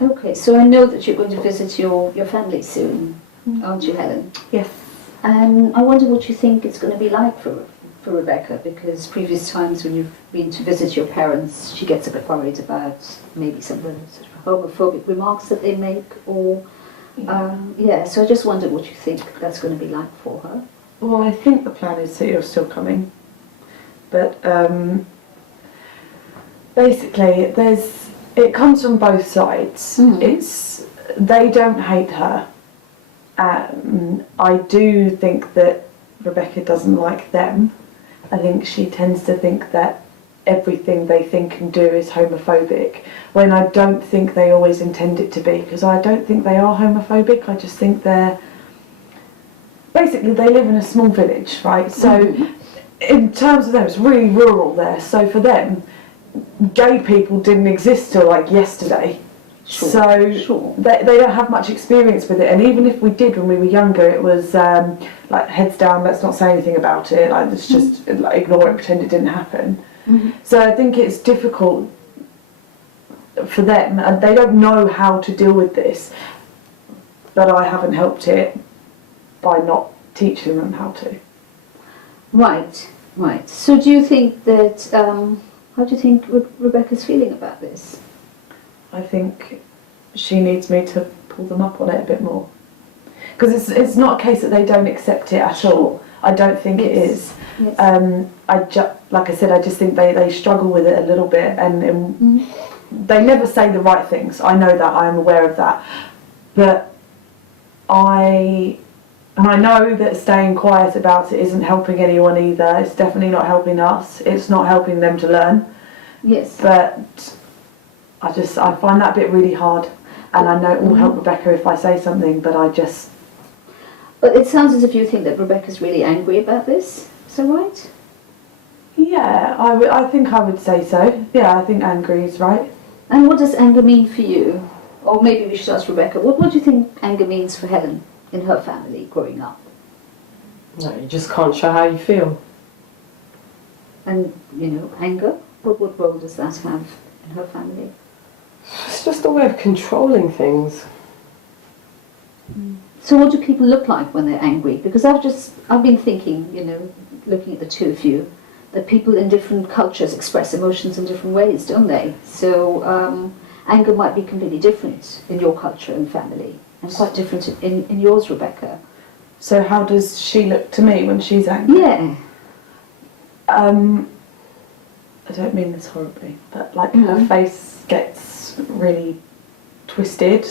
Okay, so I know that you're going to visit your family soon, aren't you, Helen? Yes. And I wonder what you think it's going to be like for Rebecca, because previous times when you've been to visit your parents, she gets a bit worried about maybe some of the sort of homophobic remarks that they make, or so I just wondered what you think that's going to be like for her. Well, I think the plan is that you're still coming, but basically, it comes from both sides. They don't hate her. I do think that Rebecca doesn't like them. I think she tends to think that everything they think and do is homophobic, when I don't think they always intend it to be, because I don't think they are homophobic. I just think basically they live in a small village, right? So in terms of them, it's really rural there. So for them, gay people didn't exist till like yesterday. Sure. They don't have much experience with it, and even if we did when we were younger, it was like heads down, let's not say anything about it, like let's just like ignore it, pretend it didn't happen. So I think it's difficult for them, and they don't know how to deal with this, but I haven't helped it by not teaching them how to. Right. So do you think that, how do you think Rebecca's feeling about this? I think she needs me to pull them up on it a bit more. Because it's not a case that they don't accept it at all. I don't think it is. Yes. Like I said, I just think they struggle with it a little bit, and they never say the right things. I know that, I am aware of that. But I know that staying quiet about it isn't helping anyone either. It's definitely not helping us. It's not helping them to learn. Yes. But I find that bit really hard, and I know it will help Rebecca if I say something, but But it sounds as if you think that Rebecca's really angry about this. Is that right? Yeah, I think I would say so. Yeah, I think angry is right. And what does anger mean for you? Or maybe we should ask Rebecca, what do you think anger means for Helen in her family growing up? No, you just can't show how you feel. And, anger, what role does that have in her family? It's just a way of controlling things. So what do people look like when they're angry? Because I've been thinking, looking at the two of you, that people in different cultures express emotions in different ways, don't they? So anger might be completely different in your culture and family, and quite different in yours, Rebecca. So how does she look to me when she's angry? Yeah. I don't mean this horribly, but like her face gets really twisted,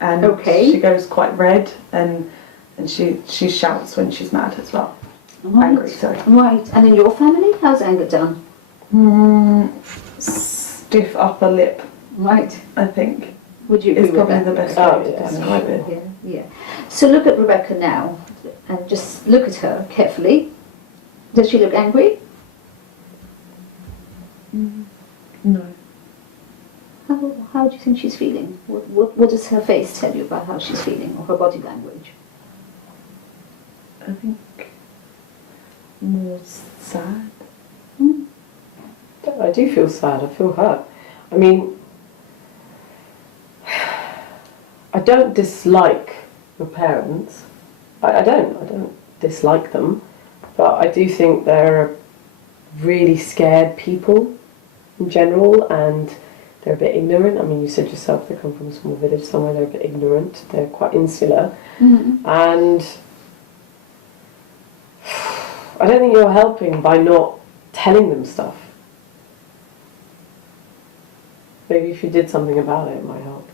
and she goes quite red, and she shouts when she's mad as well. Right. Angry, sorry. Right. And in your family, how's anger done? Stiff upper lip. Right. I think. Would you agree It's probably with that? the best way to describe it. Yeah. So look at Rebecca now, and just look at her carefully. Does she look angry? No. How do you think she's feeling? What does her face tell you about how she's feeling, or her body language? I think more sad. I do feel sad, I feel hurt. I mean, I don't dislike your parents. I don't dislike them, but I do think they're really scared people in general, and they're a bit ignorant. I mean, you said yourself they come from a small village somewhere, they're a bit ignorant, they're quite insular, and I don't think you're helping by not telling them stuff. Maybe if you did something about it, it might help.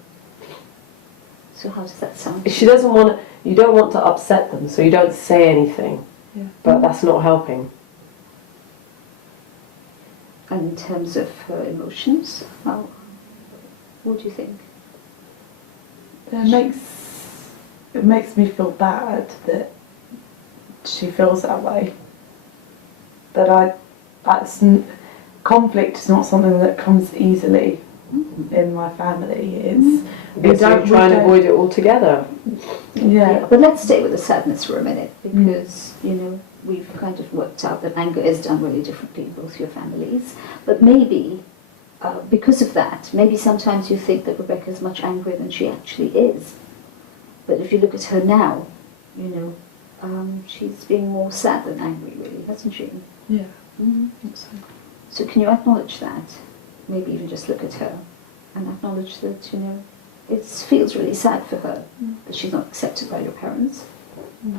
So how does that sound? If she doesn't want to, you don't want to upset them, so you don't say anything. Yeah. But that's not helping. And in terms of her emotions, what do you think? It makes me feel bad that she feels that way. But conflict is not something that comes easily in my family. We don't try and avoid it altogether. Yeah. But let's stay with the sadness for a minute, because we've kind of worked out that anger is done really differently in both your families. But maybe because of that, maybe sometimes you think that Rebecca's much angrier than she actually is. But if you look at her now, you know, she's being more sad than angry, really, hasn't she? Yeah. Mm-hmm. I think so. So can you acknowledge that? Maybe even just look at her and acknowledge that, you know, it feels really sad for her that she's not accepted by your parents. Yeah.